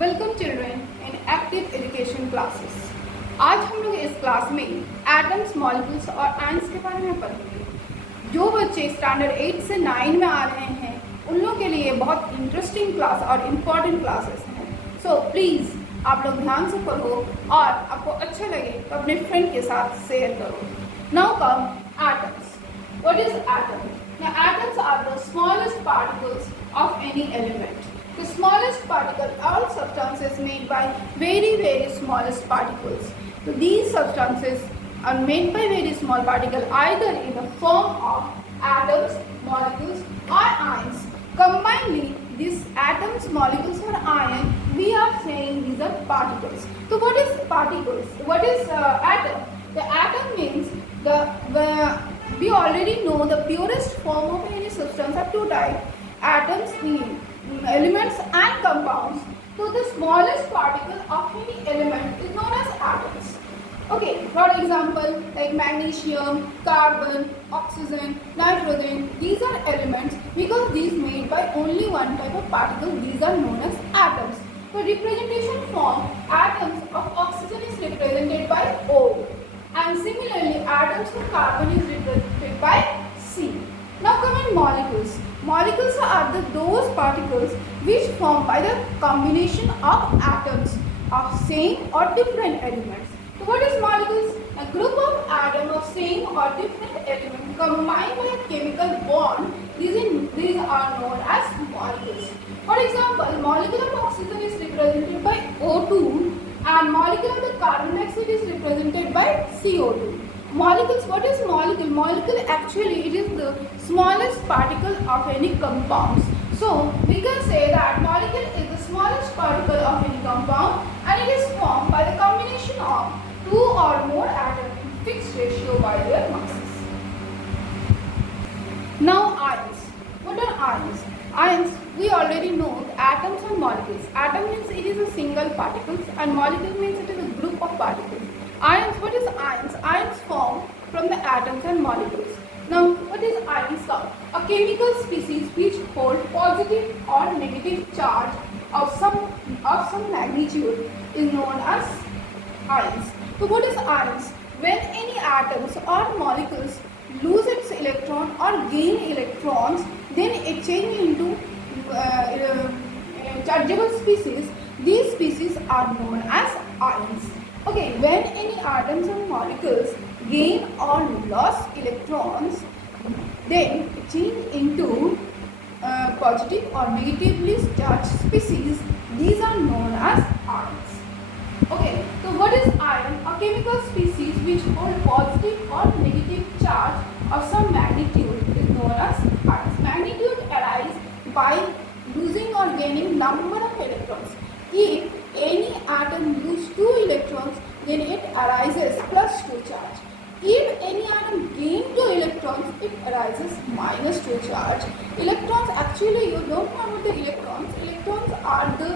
Welcome children in active education classes. आज हम लोग इस क्लास में एटम्स, मॉलिक्यूल्स और आयंस के बारे में पढ़ेंगे। जो बच्चे स्टैंडर्ड 8 से 9 में आ रहे हैं उन लोगों के लिए बहुत इंटरेस्टिंग क्लास और इम्पॉर्टेंट क्लासेस हैं। सो प्लीज़ आप लोग ध्यान से पढ़ो और आपको अच्छा लगे तो अपने फ्रेंड के साथ शेयर करो। Now come atoms. What is atom? Now atoms are the smallest particles of any element. The smallest particle, all substances made by very smallest particles. So these substances are made by very small particle either in the form of atoms, molecules or ions. Combinedly, these atoms, molecules or ion, we are saying these are particles. So what is particles? What is atom? The atom means we already know the purest form of any substance are two types: atoms, elements and compounds. So the smallest particle of any element is known as atoms. Okay, for example, like magnesium, carbon, oxygen, nitrogen, these are elements because these made by only one type of particle. These are known as atoms. For representation form, atoms of oxygen is represented by O. And similarly, atoms of carbon is represented by C. Now come in molecules. Molecules are those particles which form by the combination of atoms of same or different elements. So what is molecules? A group of atoms of same or different elements combined by a chemical bond. These are known as molecules. For example, molecule of oxygen is represented by O2. And molecule of the carbon dioxide is represented by CO2. Molecules, what is molecule? Molecule actually it is the smallest particle of any compounds. So we can say that molecule is the smallest particle of any compound and it is formed by the combination of two or more atoms in fixed ratio by their masses. Now ions. What are ions? Ions, we already know the atoms and molecules. Atom means it is a single particles and molecule means it is a group of particles. Ions, what is ions? Ions form from the atoms and molecules. Now, what is ions? A chemical species which hold positive or negative charge of some magnitude is known as ions. So, what is ions? When any atoms or molecules lose its electron or gain electrons, then it change into chargeable species. These species are known as ions. Okay, when any atoms and molecules gain or lose electrons, then it change into positive or negatively charged species. These are known as ions. Okay, so what is ion? A chemical species which hold positive or negative charge of some magnitude is known as ions. Magnitude arises by losing or gaining number of electrons. If any atom loses 2 electrons, then it arises plus 2 charge. If any atom gains 2 electrons, it arises minus 2 charge. Electrons, actually you don't know about the electrons. Electrons are the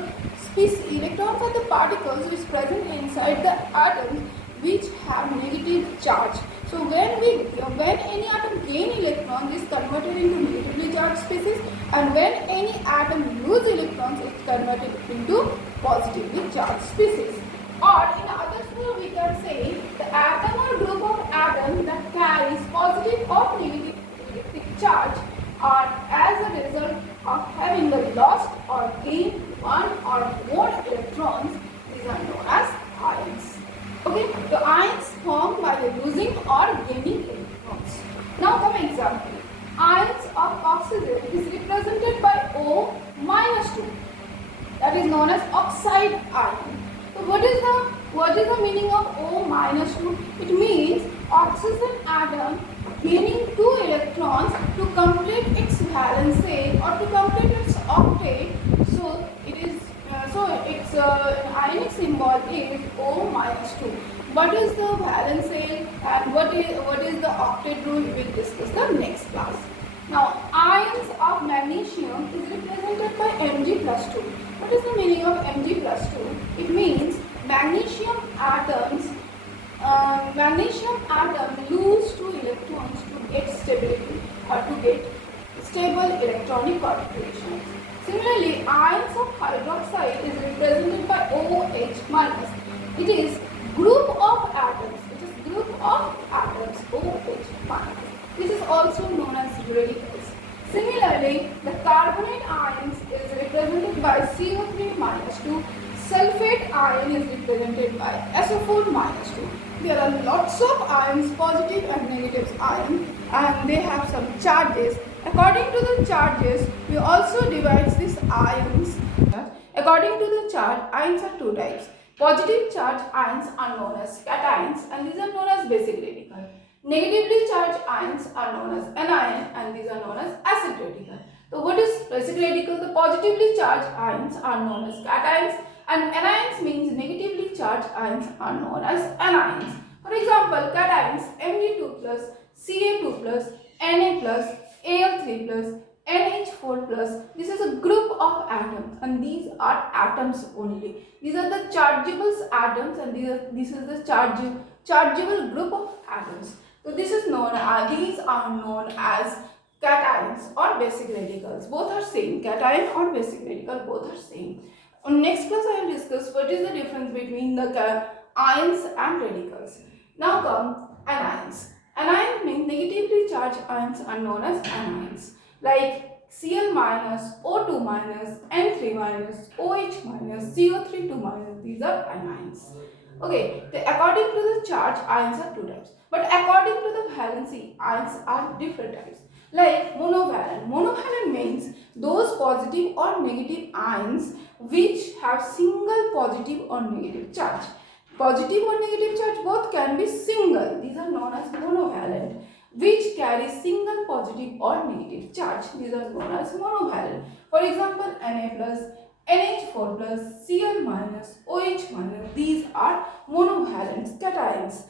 particles which present inside the atoms which have negative charge. So when any atom gain electrons, it is converted into negatively charged species, and when any atom lose electrons, it is converted into positively charged species. Or in other words, we can say the atom or group of atoms that carries positive or negative electric charge are as a result of having the lost or gained one or more electrons. These are known as ions. Okay, the ions formed by the losing or gaining electrons. Now come example. Ions of oxygen is represented by O minus 2. That is known as oxide ion. So what is the meaning of O minus 2? It means oxygen atom gaining 2 electrons to complete its valence or to complete its octet. So its ionic symbol is O minus 2. What is the valence and what is the octet rule? We will discuss the next class. Now, ions of magnesium is represented by Mg plus 2. What is the meaning of Mg plus 2? It means magnesium atoms lose 2 electrons to get stability or to get stable electronic configurations. Similarly, ions of hydroxide is represented It is group of atoms. It is group of atoms OH minus. This is also known as radicals. Similarly, the carbonate ions is represented by CO3 minus 2. Sulfate ion is represented by SO4 minus 2. There are lots of ions, positive and negative ions, and they have some charges. According to the charges, we also divide these ions. According to the charge, ions are two types. Positive charge ions are known as cations, and these are known as basic radical. Negatively charged ions are known as anion, and these are known as acid radical. So what is basic radical? The positively charged ions are known as cations, and anions means negatively charged ions are known as anions. For example, cations Mg2 plus, Ca2 plus, Na plus, Al3 plus, NH4 plus. This is a group of atoms, and these are atoms only. These are the chargeable atoms, and this is the chargeable group of atoms. So these are known as cations or basic radicals. Both are same. Cation or basic radical, both are same. On next class, I will discuss what is the difference between the ions and radicals. Now come anions. Anion means negatively charged ions are known as anions, like Cl minus, O2 minus, N3 minus, OH minus, CO3 2 minus. These are anions. Okay, according to the charge, ions are two types, but according to the valency, ions are different types. Like monovalent. Monovalent means those positive or negative ions which have single positive or negative charge. Positive or negative charge both can be single. These are known as monovalent, which carry single positive or negative charge. These are known as monovalent. For example, Na plus, NH4 plus, Cl minus, OH minus. These are monovalent cations.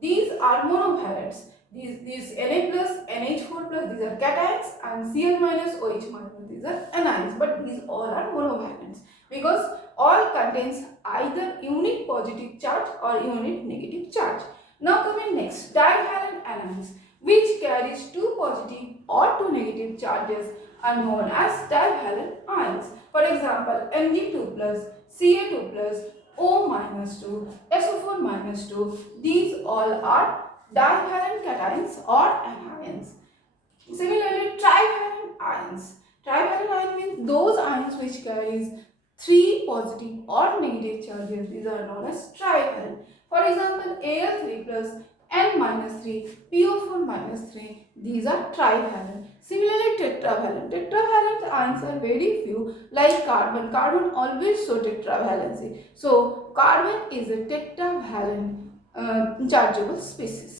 These are monovalents. These Na plus, NH4 plus, these are cations, and Cl minus, OH minus, these are anions. But these all are monovalents because all contains either unit positive charge or unit negative charge. Now coming next, divalent anions, which carries two positive or two negative charges, are known as divalent ions. For example, Mg2 plus, Ca2 plus, O minus 2, SO4 minus 2. These all are divalent cations or anions. Similarly, trivalent ions. Trivalent ion means those ions which carries three positive or negative charges. These are known as trivalent. For example, Al3 plus, N minus 3, PO4 minus 3. These are trivalent. Similarly, tetravalent. Tetravalent ions are very few, like carbon. Carbon always show tetravalency. So, carbon is a tetravalent chargeable species.